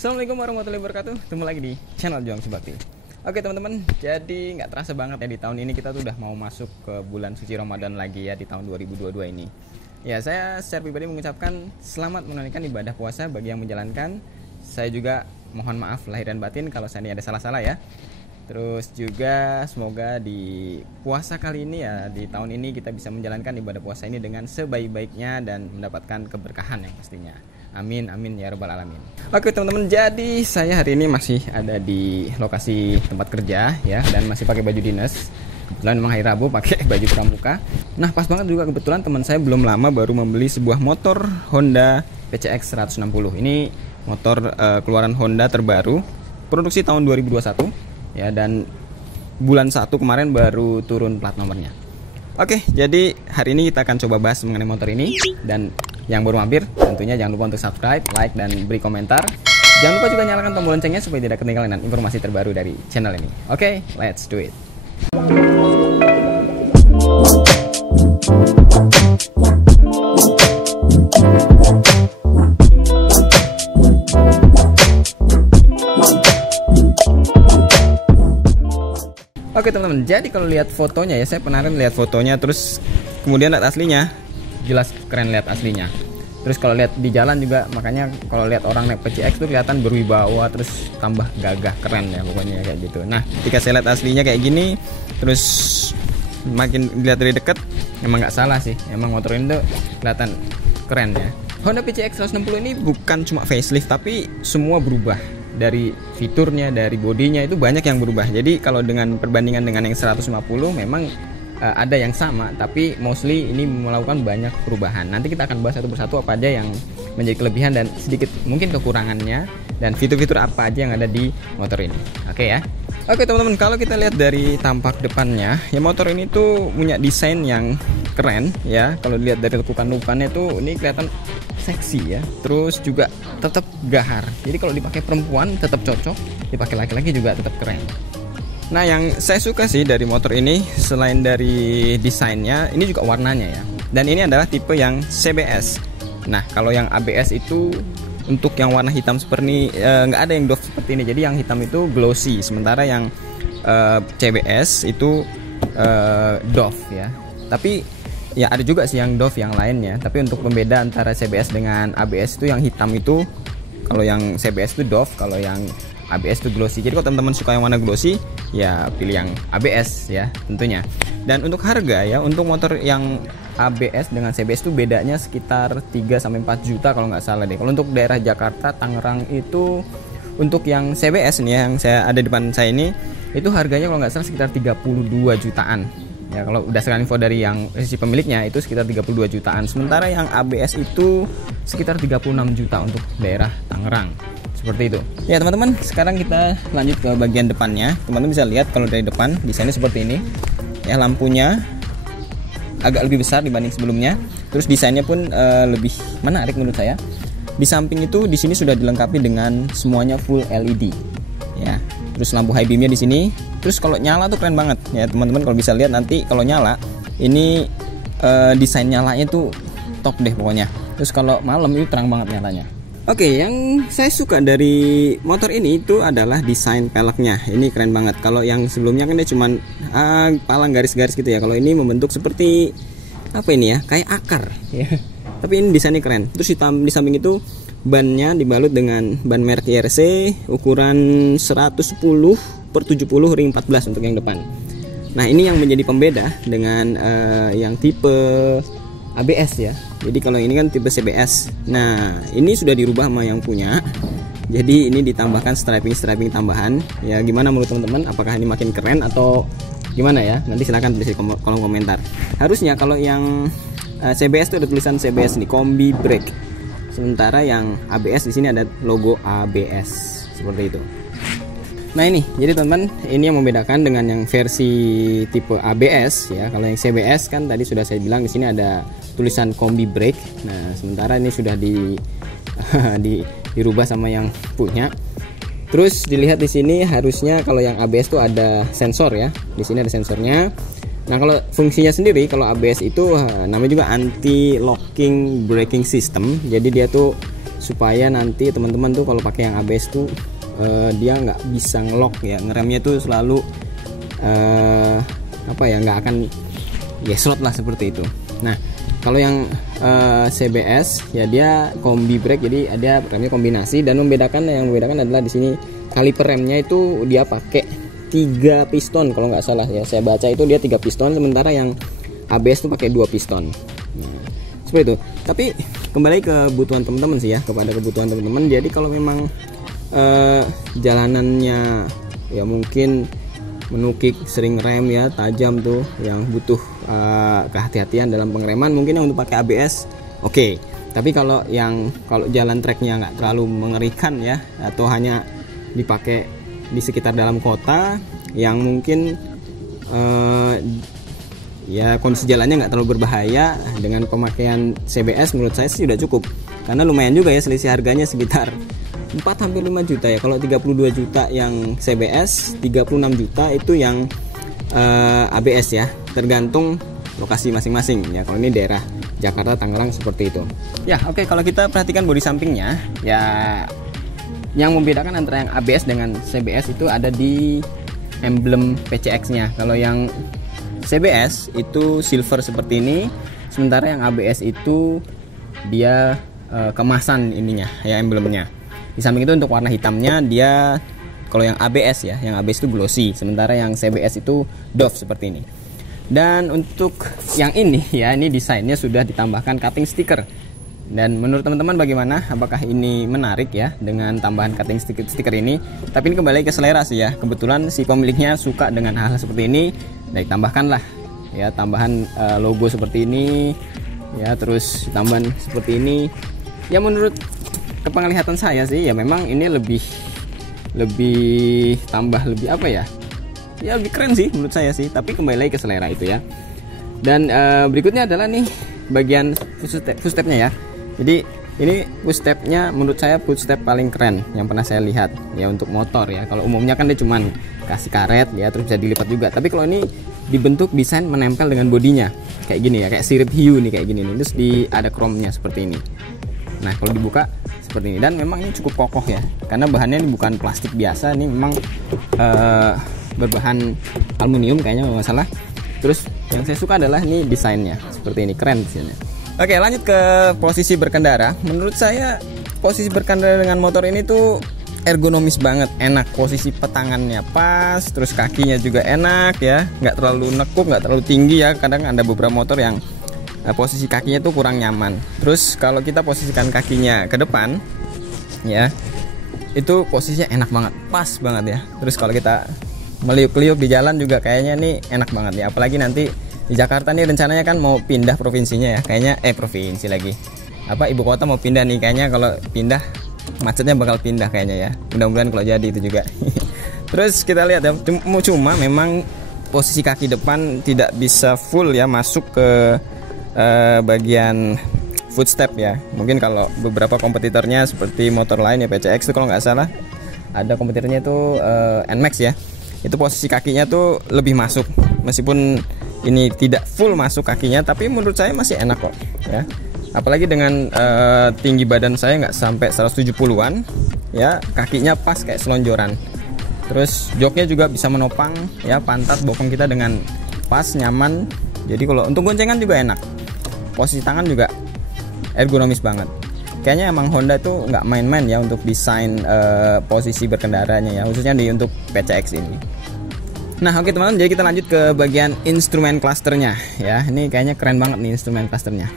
Assalamualaikum warahmatullahi wabarakatuh. Ketemu lagi di channel Juang Subakti. Oke teman-teman, jadi nggak terasa banget ya di tahun ini kita tuh udah mau masuk ke bulan suci Ramadan lagi ya di tahun 2022 ini. Ya, saya secara pribadi mengucapkan selamat menunaikan ibadah puasa bagi yang menjalankan. Saya juga mohon maaf lahir dan batin kalau saya ada salah-salah ya. Terus juga semoga di puasa kali ini ya, di tahun ini kita bisa menjalankan ibadah puasa ini dengan sebaik-baiknya dan mendapatkan keberkahan yang pastinya. Amin, amin ya rabbal alamin. Oke teman-teman, jadi saya hari ini masih ada di lokasi tempat kerja ya, dan masih pakai baju dinas. Kebetulan memang hari Rabu pakai baju pramuka. Nah pas banget juga kebetulan teman saya belum lama baru membeli sebuah motor Honda PCX 160. Ini motor keluaran Honda terbaru, produksi tahun 2021 ya, dan bulan 1 kemarin baru turun plat nomornya. Oke, jadi hari ini kita akan coba bahas mengenai motor ini. Dan yang baru mampir tentunya jangan lupa untuk subscribe, like, dan beri komentar. Jangan lupa juga nyalakan tombol loncengnya supaya tidak ketinggalan informasi terbaru dari channel ini. Oke, let's do it. Oke teman-teman, jadi kalau lihat fotonya ya, saya penasaran lihat fotonya, terus kemudian lihat aslinya, jelas keren lihat aslinya. Terus kalau lihat di jalan juga, makanya kalau lihat orang naik PCX tuh kelihatan berwibawa, terus tambah gagah, keren ya pokoknya kayak gitu. Nah ketika saya lihat aslinya kayak gini, terus makin dilihat dari dekat, emang nggak salah sih, emang motor ini tuh kelihatan keren ya. Honda PCX 160 ini bukan cuma facelift, tapi semua berubah. Dari fiturnya, dari bodinya itu banyak yang berubah. Jadi kalau dengan perbandingan dengan yang 150 memang ada yang sama, tapi mostly ini melakukan banyak perubahan. Nanti kita akan bahas satu persatu apa aja yang menjadi kelebihan dan sedikit mungkin kekurangannya, dan fitur-fitur apa aja yang ada di motor ini. Oke ya. Oke teman-teman, kalau kita lihat dari tampak depannya, ya motor ini tuh punya desain yang keren ya. Kalau dilihat dari lekukan-lekukannya tuh ini kelihatan seksi ya. Terus juga tetap gahar. Jadi kalau dipakai perempuan tetap cocok, dipakai laki-laki juga tetap keren. Nah yang saya suka sih dari motor ini, selain dari desainnya, ini juga warnanya ya. Dan ini adalah tipe yang CBS. Nah kalau yang ABS itu untuk yang warna hitam seperti ini, nggak ada yang doff seperti ini. Jadi yang hitam itu glossy, sementara yang CBS itu doff ya. Tapi ya ada juga sih yang doff yang lainnya. Tapi untuk pembeda antara CBS dengan ABS itu, yang hitam itu kalau yang CBS itu doff, kalau yang ABS itu glossy. Jadi kalau teman-teman suka yang warna glossy, ya pilih yang ABS ya tentunya. Dan untuk harga ya, untuk motor yang ABS dengan CBS itu bedanya sekitar 3-4 juta kalau nggak salah deh. Kalau untuk daerah Jakarta, Tangerang itu untuk yang CBS nih yang saya ada di depan saya ini, itu harganya kalau nggak salah sekitar 32 jutaan. Ya kalau berdasarkan info dari yang sisi pemiliknya itu sekitar 32 jutaan. Sementara yang ABS itu sekitar 36 juta untuk daerah Tangerang. Seperti itu. Ya teman-teman, sekarang kita lanjut ke bagian depannya. Teman-teman bisa lihat kalau dari depan desainnya seperti ini. Ya lampunya agak lebih besar dibanding sebelumnya. Terus desainnya pun lebih menarik menurut saya. Di samping itu di sini sudah dilengkapi dengan semuanya full LED. Ya. Terus lampu high beamnya di sini. Terus kalau nyala tuh keren banget ya teman-teman. Kalau bisa lihat nanti kalau nyala, ini desain nyalanya tuh top deh pokoknya. Terus kalau malam itu terang banget nyalanya. Oke, yang saya suka dari motor ini itu adalah desain peleknya. Ini keren banget. Kalau yang sebelumnya kan dia cuman palang garis-garis gitu ya. Kalau ini membentuk seperti apa ini ya? Kayak akar ya. Tapi ini desainnya keren. Terus di samping itu bannya dibalut dengan ban merek IRC ukuran 110/70 ring 14 untuk yang depan. Nah, ini yang menjadi pembeda dengan yang tipe ABS ya. Jadi kalau ini kan tipe CBS. Nah ini sudah dirubah sama yang punya. Jadi ini ditambahkan striping tambahan. Ya gimana menurut teman-teman? Apakah ini makin keren atau gimana ya? Nanti silahkan tulis di kolom komentar. Harusnya kalau yang CBS itu ada tulisan CBS nih, Kombi Brake. Sementara yang ABS di sini ada logo ABS seperti itu. Nah ini, jadi teman-teman, ini yang membedakan dengan yang versi tipe ABS ya. Kalau yang CBS kan tadi sudah saya bilang di sini ada tulisan Kombi Brake. Nah, sementara ini sudah dirubah sama yang punya. Terus dilihat di sini harusnya kalau yang ABS tuh ada sensor ya. Di sini ada sensornya. Nah, kalau fungsinya sendiri, kalau ABS itu namanya juga anti locking braking system. Jadi dia tuh supaya nanti teman-teman tuh kalau pakai yang ABS tuh dia nggak bisa ngelock ya, ngeremnya tuh selalu nggak akan gesrot lah seperti itu. Nah kalau yang CBS ya dia kombi brake, jadi ada remnya kombinasi, dan yang membedakan adalah di sini kaliper remnya itu dia pakai 3 piston kalau nggak salah ya, saya baca itu dia 3 piston, sementara yang ABS tuh pakai 2 piston. Nah, seperti itu. Tapi kembali ke kebutuhan teman-teman sih ya, kepada kebutuhan teman-teman. Jadi kalau memang jalanannya ya mungkin menukik, sering rem ya, tajam tuh, yang butuh kehati-hatian dalam pengereman, mungkin yang untuk pakai ABS oke. Tapi kalau jalan treknya nggak terlalu mengerikan ya, atau hanya dipakai di sekitar dalam kota yang mungkin ya kondisi jalannya nggak terlalu berbahaya, dengan pemakaian CBS menurut saya sih sudah cukup, karena lumayan juga ya, selisih harganya sekitar 4 hampir 5 juta ya. Kalau 32 juta yang CBS, 36 juta itu yang ABS ya, tergantung lokasi masing-masing ya. Kalau ini daerah Jakarta, Tangerang seperti itu ya. Oke, kalau kita perhatikan bodi sampingnya ya, yang membedakan antara yang ABS dengan CBS itu ada di emblem PCX nya. Kalau yang CBS itu silver seperti ini, sementara yang ABS itu dia kemasan ininya ya, emblemnya. Di samping itu untuk warna hitamnya dia, kalau yang ABS ya, yang ABS itu glossy, sementara yang CBS itu doff seperti ini. Dan untuk yang ini ya, ini desainnya sudah ditambahkan cutting sticker. Dan menurut teman-teman bagaimana? Apakah ini menarik ya dengan tambahan cutting sticker ini? Tapi ini kembali ke selera sih ya. Kebetulan si pemiliknya suka dengan hal seperti ini, dan tambahkanlah ya tambahan logo seperti ini ya, terus tambahan seperti ini. Ya menurut kepenglihatan saya sih ya, memang ini lebih apa ya? Ya lebih keren sih menurut saya sih. Tapi kembali lagi ke selera itu ya. Dan berikutnya adalah nih bagian footstepnya ya. Jadi ini footstepnya menurut saya footstep paling keren yang pernah saya lihat ya untuk motor ya. Kalau umumnya kan dia cuman kasih karet ya, terus bisa dilipat juga. Tapi kalau ini dibentuk desain menempel dengan bodinya kayak gini ya, kayak sirip hiu nih, kayak gini nih. Terus ada chrome-nya seperti ini. Nah kalau dibuka seperti ini, dan memang ini cukup kokoh ya, karena bahannya ini bukan plastik biasa, ini memang berbahan aluminium kayaknya nggak salah. Terus yang saya suka adalah ini desainnya seperti ini, keren desainnya. Oke, lanjut ke posisi berkendara. Menurut saya posisi berkendara dengan motor ini tuh ergonomis banget, enak. Posisi petangannya pas, terus kakinya juga enak ya, nggak terlalu nekuk, nggak terlalu tinggi ya. Kadang ada beberapa motor yang posisi kakinya tuh kurang nyaman. Terus kalau kita posisikan kakinya ke depan ya, itu posisinya enak banget, pas banget ya. Terus kalau kita meliuk-liuk di jalan juga kayaknya nih enak banget ya. Apalagi nanti di Jakarta nih rencananya kan mau pindah provinsinya ya, kayaknya provinsi lagi, ibu kota mau pindah nih, kayaknya kalau pindah macetnya bakal pindah kayaknya ya. Mudah-mudahan kalau jadi itu juga. Terus kita lihat ya, cuma memang posisi kaki depan tidak bisa full ya masuk ke bagian footstep ya. Mungkin kalau beberapa kompetitornya seperti motor lain ya, PCX itu kalau nggak salah ada kompetitornya itu NMAX ya, itu posisi kakinya tuh lebih masuk, meskipun ini tidak full masuk kakinya, tapi menurut saya masih enak kok ya. Apalagi dengan tinggi badan saya nggak sampai 170-an ya, kakinya pas kayak selonjoran. Terus joknya juga bisa menopang ya pantat bokong kita dengan pas, nyaman. Jadi kalau untuk goncengan juga enak. Posisi tangan juga ergonomis banget. Kayaknya emang Honda tuh nggak main-main ya untuk desain posisi berkendaranya ya, khususnya untuk PCX ini. Nah oke teman-teman, jadi kita lanjut ke bagian instrumen clusternya ya. Ini kayaknya keren banget nih instrumen clusternya.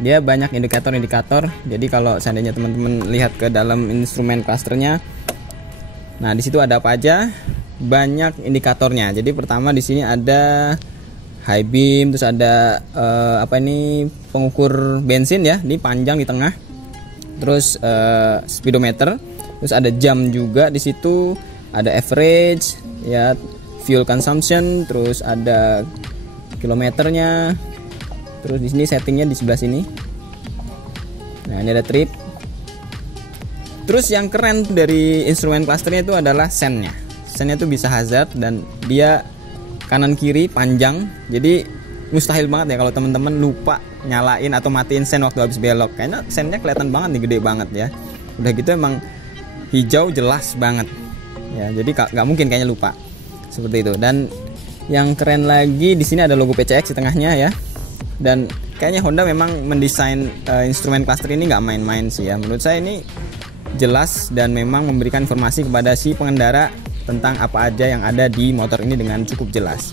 Dia banyak indikator-indikator. Jadi kalau seandainya teman-teman lihat ke dalam instrumen clusternya, nah di situ ada apa aja? Banyak indikatornya. Jadi pertama di sini ada high beam, terus ada pengukur bensin ya, ini panjang di tengah. Terus speedometer, terus ada jam juga di situ, ada average ya, fuel consumption, terus ada kilometernya. Terus di sini settingnya di sebelah sini. Nah ini ada trip. Terus yang keren dari instrumen clusternya itu adalah sennya. Sennya tuh bisa hazard dan dia kanan kiri panjang. Jadi mustahil banget ya kalau teman-teman lupa nyalain atau matiin sen waktu habis belok. Kayaknya sennya kelihatan banget nih, gede banget ya. Udah gitu emang hijau jelas banget ya, jadi nggak mungkin kayaknya lupa seperti itu. Dan yang keren lagi di sini ada logo PCX di tengahnya ya. Dan kayaknya Honda memang mendesain instrumen cluster ini nggak main-main sih ya. Menurut saya ini jelas dan memang memberikan informasi kepada si pengendara tentang apa aja yang ada di motor ini dengan cukup jelas.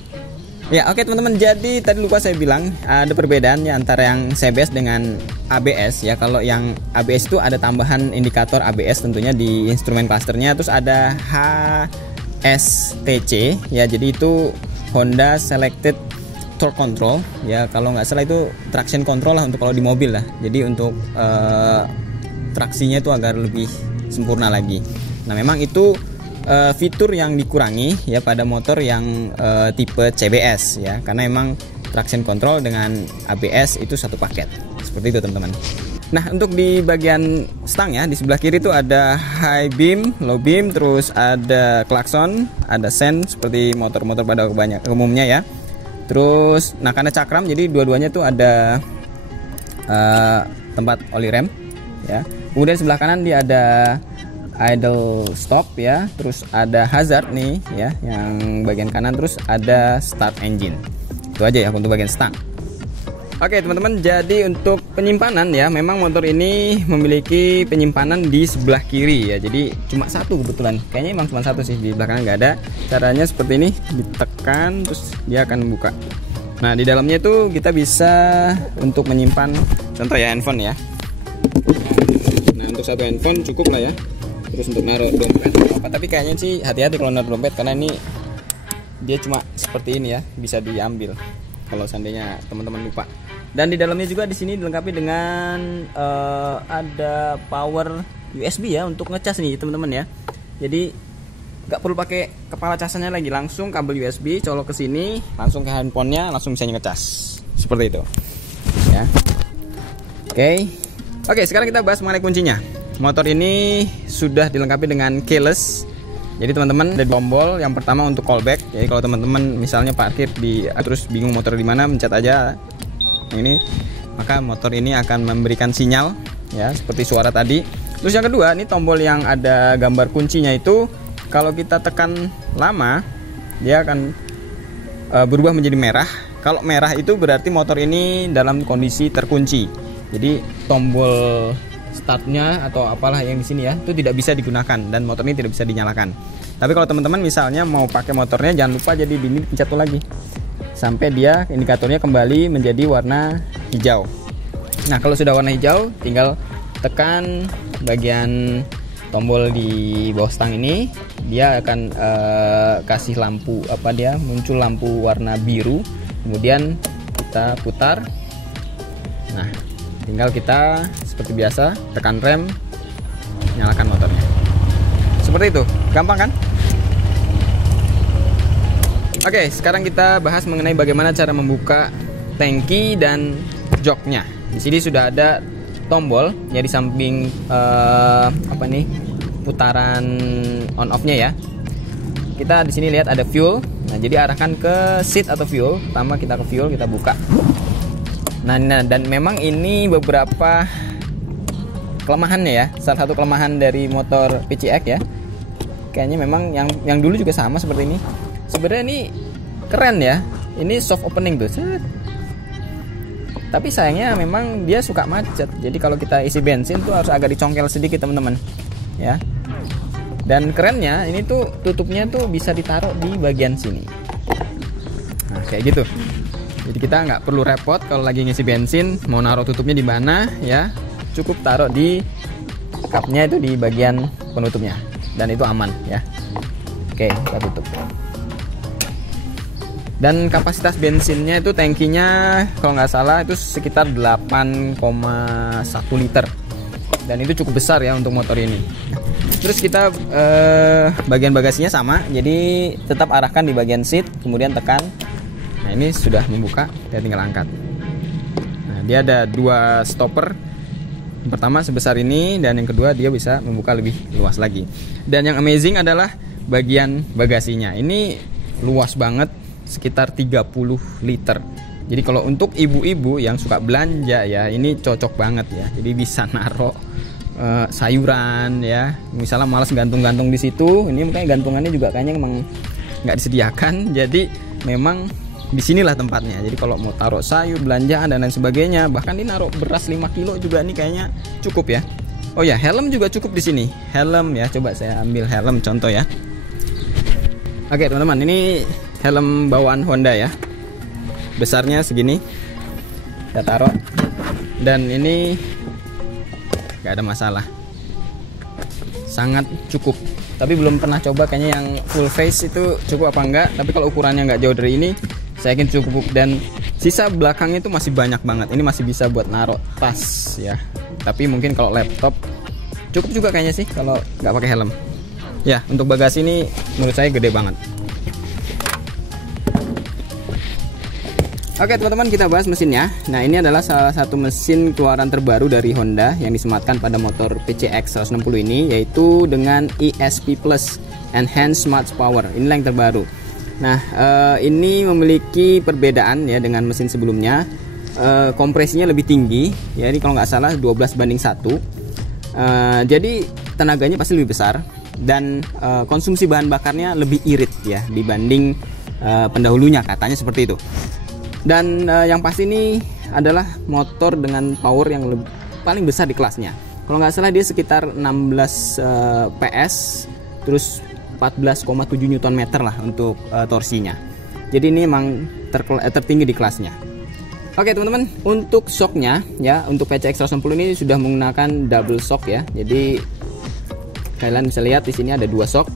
Ya oke teman-teman, jadi tadi lupa saya bilang ada perbedaannya antara yang CBS dengan ABS ya. Kalau yang ABS itu ada tambahan indikator ABS tentunya di instrumen clusternya, terus ada HSTC ya, jadi itu Honda Selected Torque Control ya, kalau nggak salah itu traction control lah untuk kalau di mobil lah, jadi untuk traksinya itu agar lebih sempurna lagi. Nah memang itu fitur yang dikurangi ya pada motor yang tipe CBS ya, karena emang traction control dengan ABS itu satu paket seperti itu teman-teman. Nah untuk di bagian stang ya, di sebelah kiri itu ada high beam, low beam, terus ada klakson, ada sen seperti motor-motor pada umumnya ya. Terus nah karena cakram jadi dua-duanya tuh ada tempat oli rem ya. Kemudian sebelah kanan dia ada idle stop ya, terus ada hazard nih ya yang bagian kanan, terus ada start engine. Itu aja ya untuk bagian stang. Oke teman-teman, jadi untuk penyimpanan ya, memang motor ini memiliki penyimpanan di sebelah kiri ya, jadi cuma satu kebetulan, kayaknya emang cuma satu sih, di belakang nggak ada. Caranya seperti ini, ditekan terus dia akan buka. Nah di dalamnya itu kita bisa untuk menyimpan contoh ya handphone ya. Nah untuk satu handphone cukup lah ya. Terus untuk naruh dompet apa, tapi kayaknya sih hati-hati kalau naruh dompet karena ini dia cuma seperti ini ya, bisa diambil kalau seandainya teman-teman lupa. Dan di dalamnya juga di sini dilengkapi dengan ada power USB ya untuk ngecas nih teman-teman ya. Jadi nggak perlu pakai kepala casannya lagi, langsung kabel USB colok ke sini, langsung ke handphonenya, langsung bisa ngecas seperti itu ya. Oke, sekarang kita bahas mengenai kuncinya. Motor ini sudah dilengkapi dengan keyless. Jadi teman-teman ada tombol yang pertama untuk callback. Jadi kalau teman-teman misalnya parkir di terus bingung motor di mana, mencet aja ini, maka motor ini akan memberikan sinyal ya seperti suara tadi. Terus yang kedua, ini tombol yang ada gambar kuncinya itu kalau kita tekan lama dia akan berubah menjadi merah. Kalau merah itu berarti motor ini dalam kondisi terkunci. Jadi tombol startnya atau apalah yang di sini ya itu tidak bisa digunakan dan motor ini tidak bisa dinyalakan. Tapi kalau teman-teman misalnya mau pakai motornya, jangan lupa jadi ini pencet lagi sampai dia indikatornya kembali menjadi warna hijau. Nah kalau sudah warna hijau tinggal tekan bagian tombol di bawah stang ini, dia akan kasih lampu dia muncul lampu warna biru, kemudian kita putar. Nah tinggal kita seperti biasa tekan rem, nyalakan motornya. Seperti itu, gampang kan? Oke, sekarang kita bahas mengenai bagaimana cara membuka tangki dan joknya. Di sini sudah ada tombol ya di samping putaran on off-nya ya. Kita di sini lihat ada fuel. Nah, jadi arahkan ke seat atau fuel. Pertama kita ke fuel, kita buka. Nah, dan memang ini beberapa kelemahannya ya. Salah satu kelemahan dari motor PCX ya. Kayaknya memang yang dulu juga sama seperti ini. Sebenarnya ini keren ya. Ini soft opening tuh. Tapi sayangnya memang dia suka macet. Jadi kalau kita isi bensin tuh harus agak dicongkel sedikit teman-teman. Ya. Dan kerennya ini tuh tutupnya tuh bisa ditaruh di bagian sini. Nah, kayak gitu. Jadi kita nggak perlu repot kalau lagi ngisi bensin mau naruh tutupnya di mana ya. Cukup taruh di cupnya itu di bagian penutupnya. Dan itu aman ya. Oke, kita tutup. Dan kapasitas bensinnya itu tangkinya kalau nggak salah itu sekitar 8,1 liter. Dan itu cukup besar ya untuk motor ini. Terus kita bagian bagasinya sama, jadi tetap arahkan di bagian seat, kemudian tekan. Nah ini sudah membuka, kita tinggal angkat. Nah dia ada dua stopper. Yang pertama sebesar ini dan yang kedua dia bisa membuka lebih luas lagi. Dan yang amazing adalah bagian bagasinya. Ini luas banget, sekitar 30 liter. Jadi kalau untuk ibu-ibu yang suka belanja ya, ini cocok banget ya. Jadi bisa naruh sayuran ya. Misalnya malas gantung-gantung di situ, ini makanya gantungannya juga kayaknya emang nggak disediakan. Jadi memang disinilah tempatnya. Jadi kalau mau taruh sayur, belanjaan dan lain sebagainya, bahkan ini naruh beras 5 kilo juga nih kayaknya cukup ya. Oh ya, helm juga cukup di sini. Helm ya, coba saya ambil helm contoh ya. Oke teman-teman, ini helm bawaan Honda ya. Besarnya segini. Saya taruh. Dan ini nggak ada masalah. Sangat cukup. Tapi belum pernah coba kayaknya yang full face itu cukup apa enggak. Tapi kalau ukurannya nggak jauh dari ini, saya yakin cukup. Dan sisa belakangnya itu masih banyak banget. Ini masih bisa buat naruh tas ya. Tapi mungkin kalau laptop cukup juga kayaknya sih kalau nggak pakai helm. Ya, untuk bagasi ini menurut saya gede banget. Oke teman-teman, kita bahas mesinnya. Nah, ini adalah salah satu mesin keluaran terbaru dari Honda yang disematkan pada motor PCX 160 ini, yaitu dengan ESP Plus Enhanced Smart Power. Inilah yang terbaru. Nah, ini memiliki perbedaan ya dengan mesin sebelumnya. Kompresinya lebih tinggi, ya, ini kalau nggak salah 12:1. Jadi tenaganya pasti lebih besar dan konsumsi bahan bakarnya lebih irit ya dibanding pendahulunya, katanya seperti itu. Dan yang pasti ini adalah motor dengan power yang paling besar di kelasnya. Kalau nggak salah dia sekitar 16 PS, terus 14,7 Nm lah untuk torsinya. Jadi ini memang tertinggi di kelasnya. Oke teman-teman, untuk shocknya ya, untuk PCX 160 ini sudah menggunakan double shock ya. Jadi kalian bisa lihat di sini ada 2 shock.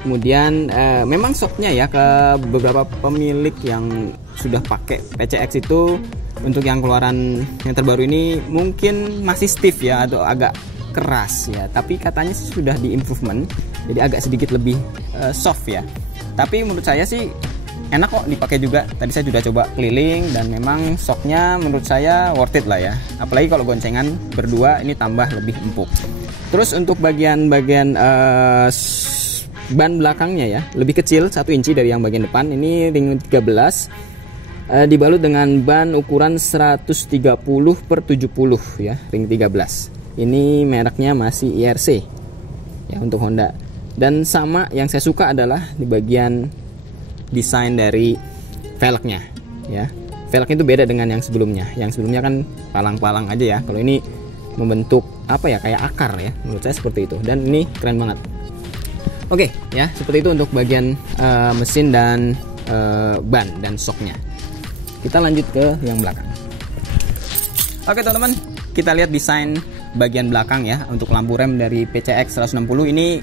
Kemudian memang shocknya ya, ke beberapa pemilik yang sudah pakai PCX itu untuk yang keluaran yang terbaru ini mungkin masih stiff ya atau agak keras ya. Tapi katanya sih sudah di improvement, jadi agak sedikit lebih soft ya. Tapi menurut saya sih enak kok dipakai juga. Tadi saya sudah coba keliling dan memang shocknya menurut saya worth it lah ya. Apalagi kalau goncengan berdua ini tambah lebih empuk. Terus untuk bagian-bagian ban belakangnya ya lebih kecil 1 inci dari yang bagian depan. Ini ring 13 dibalut dengan ban ukuran 130/70 ya, ring 13. Ini mereknya masih IRC ya untuk Honda. Dan sama yang saya suka adalah di bagian desain dari velgnya ya. Velgnya itu beda dengan yang sebelumnya. Yang sebelumnya kan palang-palang aja ya. Kalau ini membentuk apa ya, kayak akar ya. Menurut saya seperti itu. Dan ini keren banget. Oke ya, seperti itu untuk bagian mesin dan ban dan shocknya. Kita lanjut ke yang belakang. Oke teman-teman, kita lihat desain bagian belakang ya untuk lampu rem dari PCX 160 ini.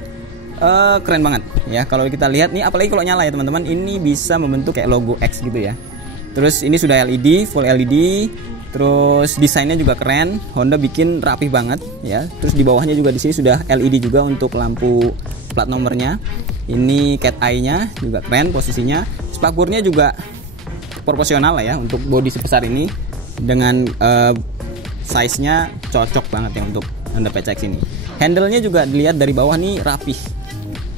Keren banget ya. Kalau kita lihat nih, apalagi kalau nyala ya teman-teman, ini bisa membentuk kayak logo X gitu ya. Terus ini sudah LED, full LED. Terus desainnya juga keren. Honda bikin rapih banget ya. Terus di bawahnya juga di sini sudah LED juga untuk lampu plat nomornya. Ini cat eye-nya juga keren posisinya. Spakbornya juga proporsional lah ya untuk bodi sebesar ini. Dengan size-nya cocok banget ya untuk Honda PCX ini. Handle-nya juga dilihat dari bawah nih rapih.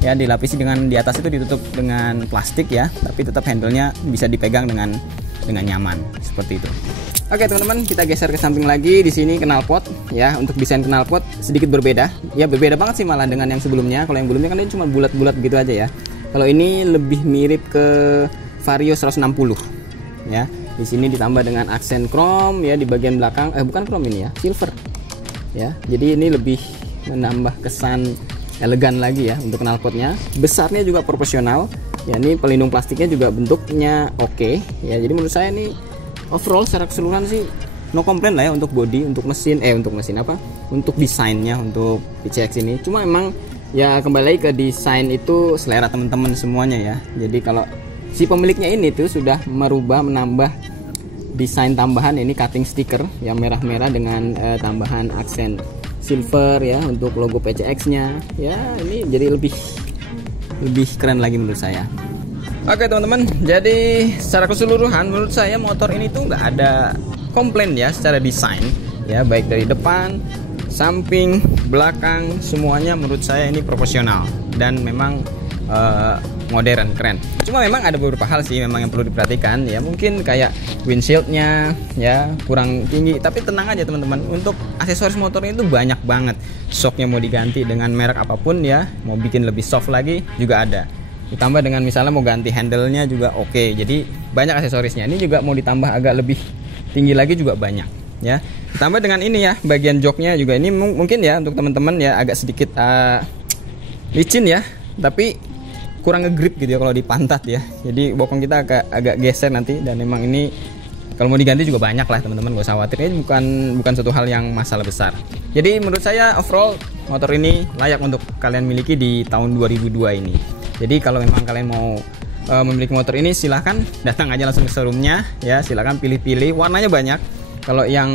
Ya, dilapisi dengan, di atas itu ditutup dengan plastik ya, tapi tetap handle-nya bisa dipegang dengan nyaman seperti itu. Oke teman-teman, kita geser ke samping lagi. Di sini knalpot ya. Untuk desain knalpot sedikit berbeda. Ya berbeda banget sih malah dengan yang sebelumnya. Kalau yang sebelumnya kan ini cuma bulat-bulat gitu aja ya. Kalau ini lebih mirip ke Vario 160 ya. Di sini ditambah dengan aksen chrome ya di bagian belakang. Bukan chrome ini ya, silver. Ya, jadi ini lebih menambah kesan elegan lagi ya untuk knalpotnya. Besarnya juga proporsional. Ya, ini pelindung plastiknya juga bentuknya oke. Ya, jadi menurut saya ini overall secara keseluruhan sih no complain lah ya untuk body, untuk mesin untuk desainnya untuk PCX ini. Cuma emang ya kembali lagi ke desain itu selera teman-teman semuanya ya. Jadi kalau si pemiliknya ini tuh sudah menambah desain tambahan, ini cutting sticker yang merah-merah dengan tambahan aksen silver ya untuk logo PCX-nya. Ya, ini jadi lebih keren lagi menurut saya. Oke teman-teman, jadi secara keseluruhan menurut saya motor ini tuh nggak ada komplain ya secara desain ya, baik dari depan, samping, belakang, semuanya menurut saya ini proporsional dan memang modern, keren. Cuma memang ada beberapa hal sih memang yang perlu diperhatikan ya, mungkin kayak windshieldnya ya kurang tinggi, tapi tenang aja teman-teman, untuk aksesoris motornya itu banyak banget. Shocknya mau diganti dengan merek apapun ya, mau bikin lebih soft lagi juga ada, ditambah dengan misalnya mau ganti handle-nya juga oke. Jadi banyak aksesorisnya. Ini juga mau ditambah agak lebih tinggi lagi juga banyak ya. Ditambah dengan ini ya, bagian joknya juga ini mungkin ya untuk teman-teman ya agak sedikit licin ya, tapi kurang ngegrip gitu ya kalau di pantat ya. Jadi bokong kita agak geser nanti, dan memang ini kalau mau diganti juga banyak lah teman-teman, gak usah khawatir. Ini bukan suatu hal yang masalah besar. Jadi menurut saya overall motor ini layak untuk kalian miliki di tahun 2002 ini. Jadi kalau memang kalian mau memiliki motor ini, silahkan datang aja langsung ke showroomnya ya. Silahkan pilih-pilih, warnanya banyak. Kalau yang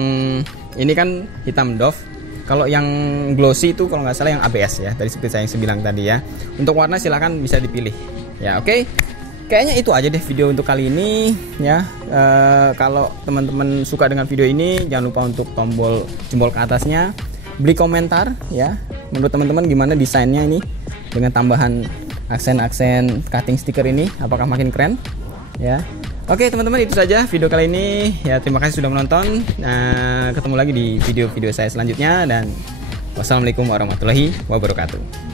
ini kan hitam doff, kalau yang glossy itu kalau nggak salah yang ABS ya, tadi seperti saya yang bilang tadi ya. Untuk warna silahkan bisa dipilih ya. Oke, kayaknya itu aja deh video untuk kali ini ya. Kalau teman-teman suka dengan video ini, jangan lupa untuk tombol jempol ke atasnya, beri komentar ya, menurut teman-teman gimana desainnya ini dengan tambahan aksen-aksen cutting stiker ini, apakah makin keren ya. Oke teman-teman, itu saja video kali ini ya. Terima kasih sudah menonton. Ketemu lagi di video-video saya selanjutnya, dan wassalamualaikum warahmatullahi wabarakatuh.